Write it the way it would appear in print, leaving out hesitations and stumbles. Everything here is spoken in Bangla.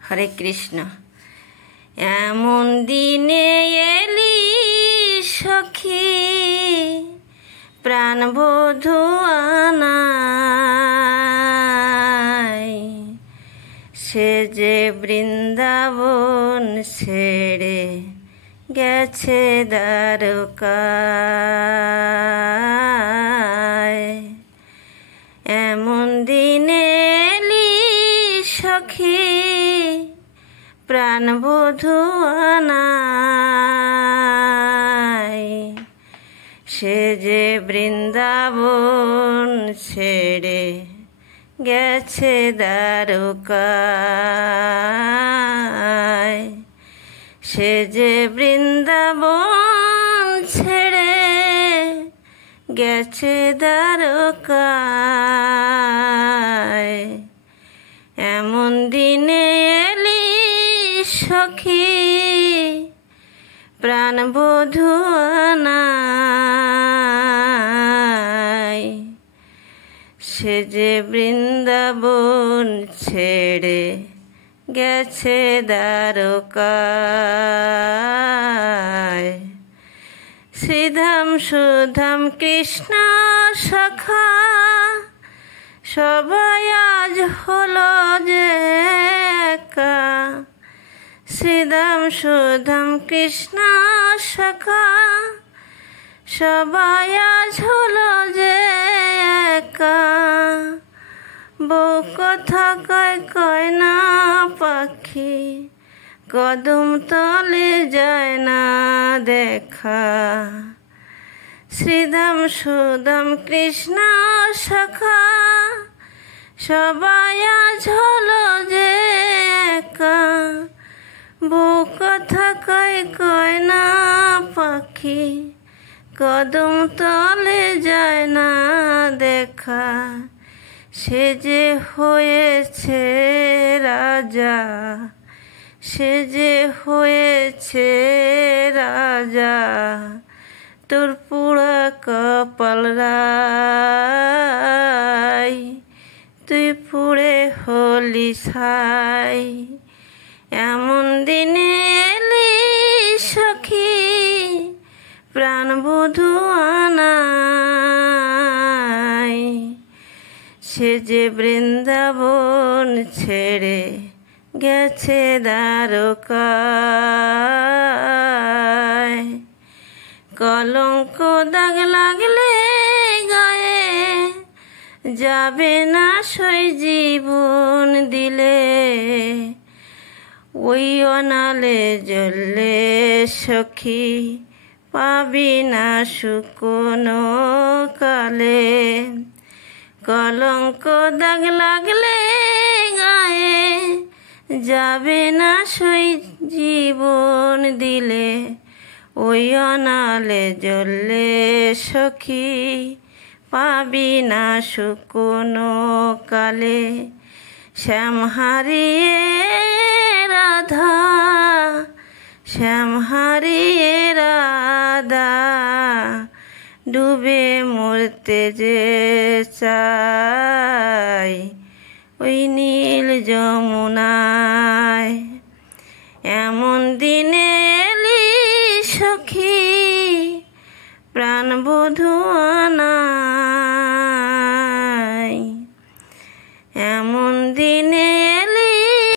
হরে কৃষ্ণ। এমন দিনে এলি সখী প্রাণবধূ আনাই, সে যে বৃন্দাবন ছেড়ে গেছে দ্বারকায়। এমন দিনে এলি সখী প্রাণবধূ আনাই, সে যে বৃন্দাবন ছেড়ে গেছে দ্বারকায়। সে যে বৃন্দাবন ছেড়ে গেছে দ্বারকায়। এমন দিনে এলি সখী প্রাণবধূ আনাই, সে যে বৃন্দাবন ছেড়ে গেছে দ্বারকায়। শ্রীধাম সুধাম কৃষ্ণ সখা সবাই আজ হলো যে একা। শ্রীধাম সুধাম কৃষ্ণ সখা সবাই আজ হলো যে একা। বউ কথা কয় কয় না পাখি, কদম তলে যায় না দেখা। শ্রীধাম সুধাম কৃষ্ণ সখা সবাই আজ হলো যে একা। বউ কথা কয় কয় না পাখি, কদম তলে যায় না দেখা। সে যে হয়েছে রাজা, সে যে হয়েছে রাজা, তোর পুরা কপাল রাই, তুই পুড়ে হলি ছাই। এমন দিনে এলি সখী প্রাণবধূ আনাই, সে যে বৃন্দাবন ছেড়ে গেছে দ্বারকায়। কলঙ্ক দাগ লাগলে গায়ে যাবে না সই জীবন দিলে। ওই অনালে জ্বললে সখী পাবি না সুখ কোনো কালে। কলঙ্ক দাগ লাগলে গায়ে যাবে না সই জীবন দিলে। ওই অনালে জ্বললে সখী পাবি না সুখ কোনো কালে। শ্যাম হারিয়ে রাধা, শ্যাম হারিয়ে রাধা, ডুবে মরতে যে চাই ওই নীল যমুনায়। এমন দিনে